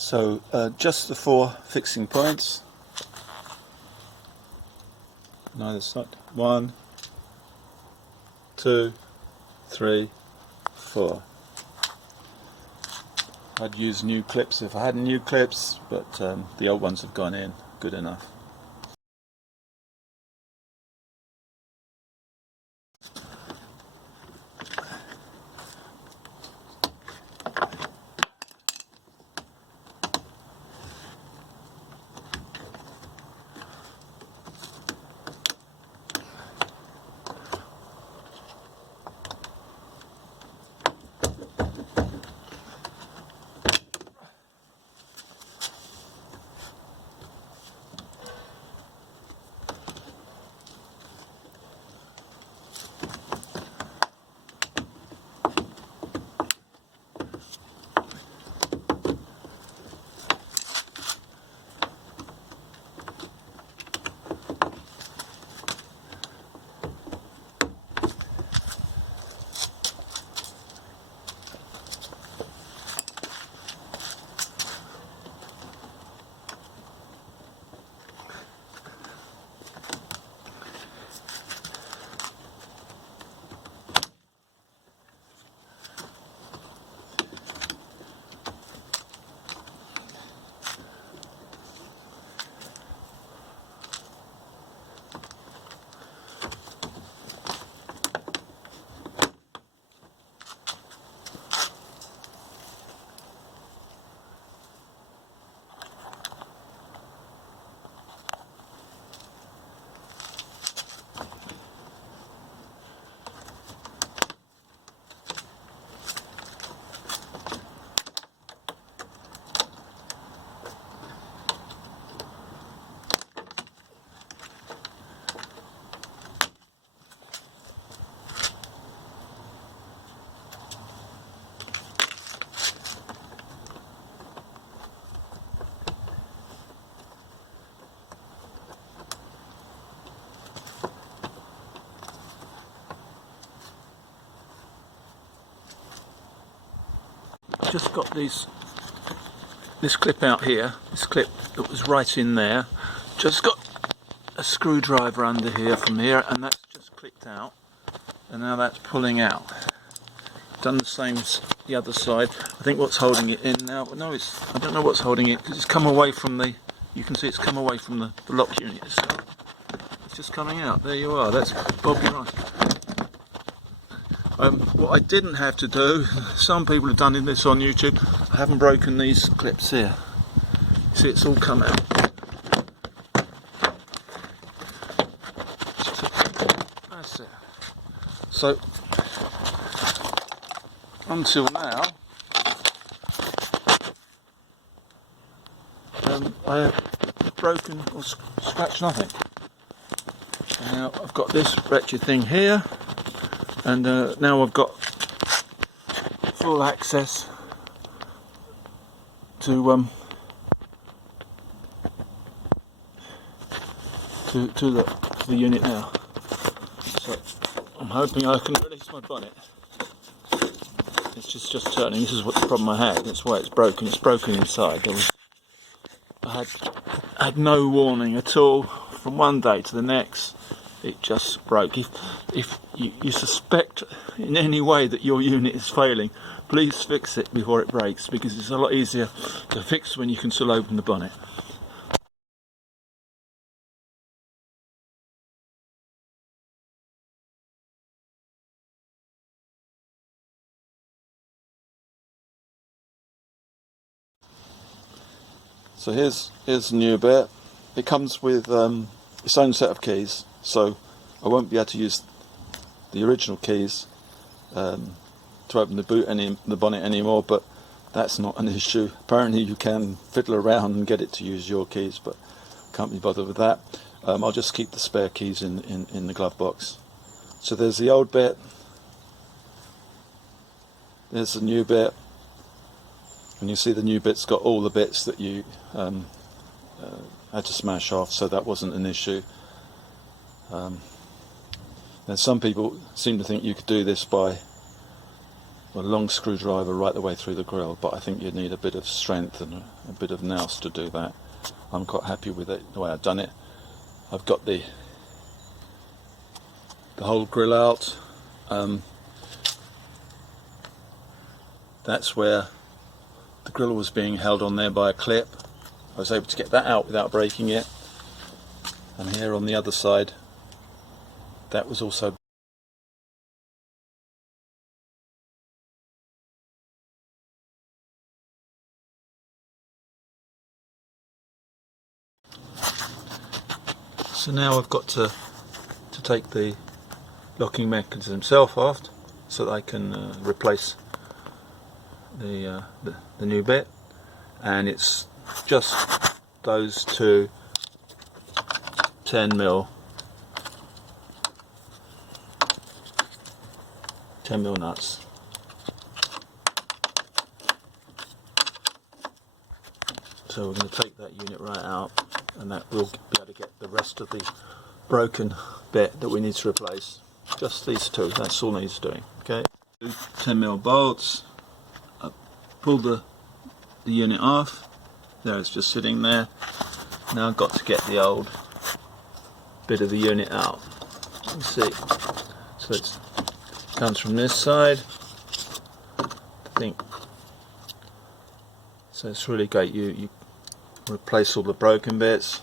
So just the 4 fixing points. No, that's not. 1, 2, 3, 4. I'd use new clips if I had new clips, but the old ones have gone in good enough. Just got this clip out here, this clip that was right in there. Just got a screwdriver under here from here, and that's just clicked out, and now that's pulling out. Done the same as the other side. I think what's holding it in now, no, I don't know what's holding it, because it's come away from the, you can see it's come away from the lock unit. So it's just coming out. There you are, that's Bob your right. What I didn't have to do, some people have done this on YouTube, I haven't broken these clips here. See, it's all come out. That's it. So, until now, I have broken or scratched nothing. And now I've got this wretched thing here. And now I've got full access to the unit now. So I'm hoping I can release my bonnet. It's just turning. This is what the problem I had. That's why it's broken. It's broken inside. I had no warning at all from one day to the next. It just broke. If you suspect in any way that your unit is failing, please fix it before it breaks, because it's a lot easier to fix when you can still open the bonnet. So here's the new bit. It comes with its own set of keys, so I won't be able to use the original keys to open the bonnet anymore, but that's not an issue. Apparently you can fiddle around and get it to use your keys, but can't be bothered with that. I'll just keep the spare keys in the glove box. So there's the old bit, there's the new bit, and you see the new bit's got all the bits that you had to smash off, so that wasn't an issue. And some people seem to think you could do this by a long screwdriver right the way through the grill, but I think you'd need a bit of strength and a bit of nous to do that. I'm quite happy with it, the way I've done it. I've got the whole grill out. That's where the grill was being held on there by a clip. I was able to get that out without breaking it. And here on the other side, that was also. So now I've got to take the locking mechanism itself off so that I can replace the new bit, and it's just those two 10mm nuts. So we're going to take that unit right out, and that will be able to get the rest of the broken bit that we need to replace. Just these two, that's all needs doing. Okay, 10mm bolts. I pull the unit off. There, it's just sitting there. Now I've got to get the old bit of the unit out. You see, so it comes from this side. I think so. It's really great. You replace all the broken bits.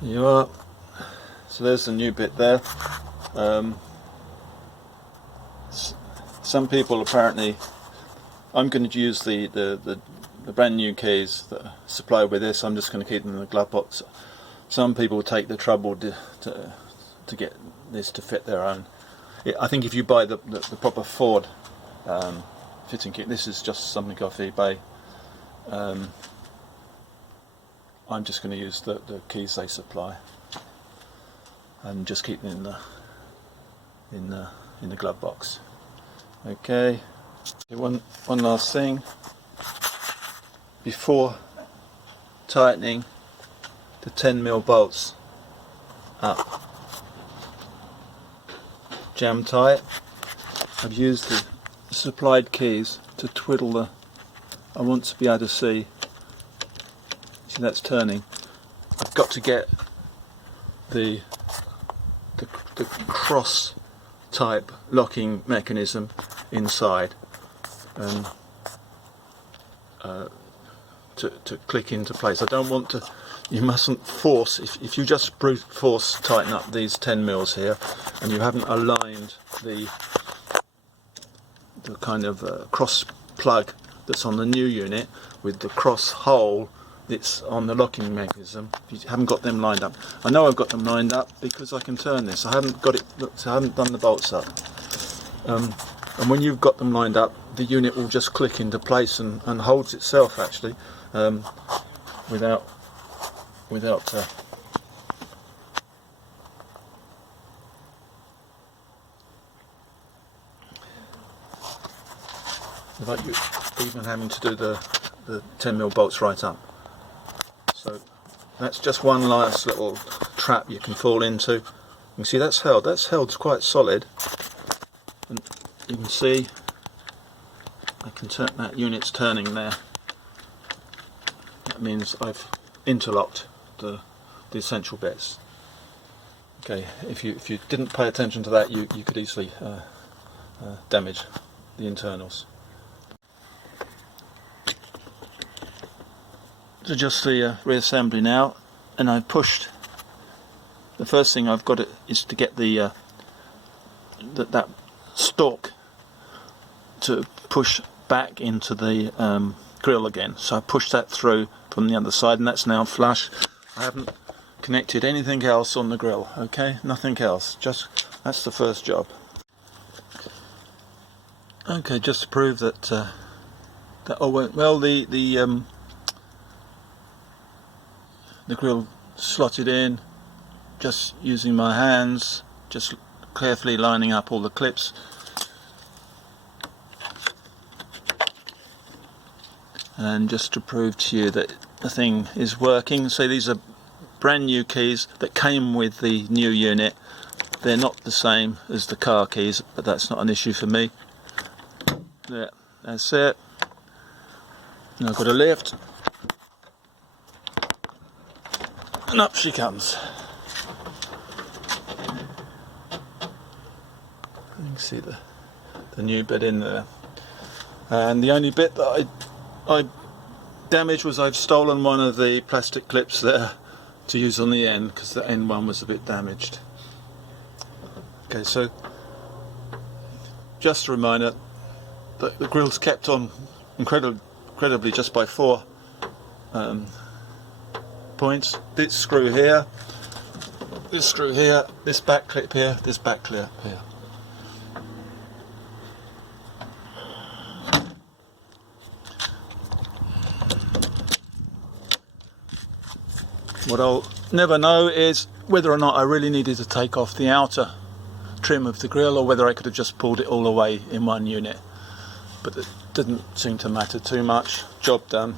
Here you are. So there's the new bit there. Some people apparently, I'm going to use the brand new keys that are supplied with this. I'm just going to keep them in the glove box. Some people take the trouble to get this to fit their own. I think if you buy the proper Ford fitting kit, this is just something off eBay. I'm just going to use the keys they supply and just keep them in the glove box. Okay. One last thing before tightening the 10mm bolts up jam tight. I've used the supplied keys to twiddle the. I want to be able to see that's turning. I've got to get the cross type locking mechanism inside and to click into place. I don't want to. You mustn't force. If you just brute force tighten up these 10mm here, and you haven't aligned the kind of cross plug that's on the new unit with the cross hole that's on the locking mechanism, if you haven't got them lined up. I know I've got them lined up because I can turn this. I haven't got it. Look, I haven't done the bolts up. And when you've got them lined up, the unit will just click into place and holds itself actually, without. Without you even having to do the 10mm bolts right up. So that's just one last little trap you can fall into. You can see that's held quite solid, and you can see I can turn that unit's turning there. That means I've interlocked the essential bits. Okay, if you didn't pay attention to that, you could easily damage the internals. To just the reassembly now, and I've pushed. The first thing I've got is to get the that stalk to push back into the grill again. So I pushed that through from the other side, and that's now flush. I haven't connected anything else on the grill. Okay, nothing else. Just that's the first job. Okay, just to prove that that all went well. The grill slotted in, just using my hands, just carefully lining up all the clips. And just to prove to you that the thing is working, so these are brand new keys that came with the new unit. They're not the same as the car keys, but that's not an issue for me. Yeah, that's it. Now I've got a lift, and up she comes. You can see the new bit in there. And the only bit that I damaged was I've stolen one of the plastic clips there to use on the end, because the end one was a bit damaged. Okay, so just a reminder that the grill's kept on incredibly just by 4 points. This screw here, this back clip here, this back clip here. What I'll never know is whether or not I really needed to take off the outer trim of the grill, or whether I could have just pulled it all away in one unit. But it didn't seem to matter too much. Job done.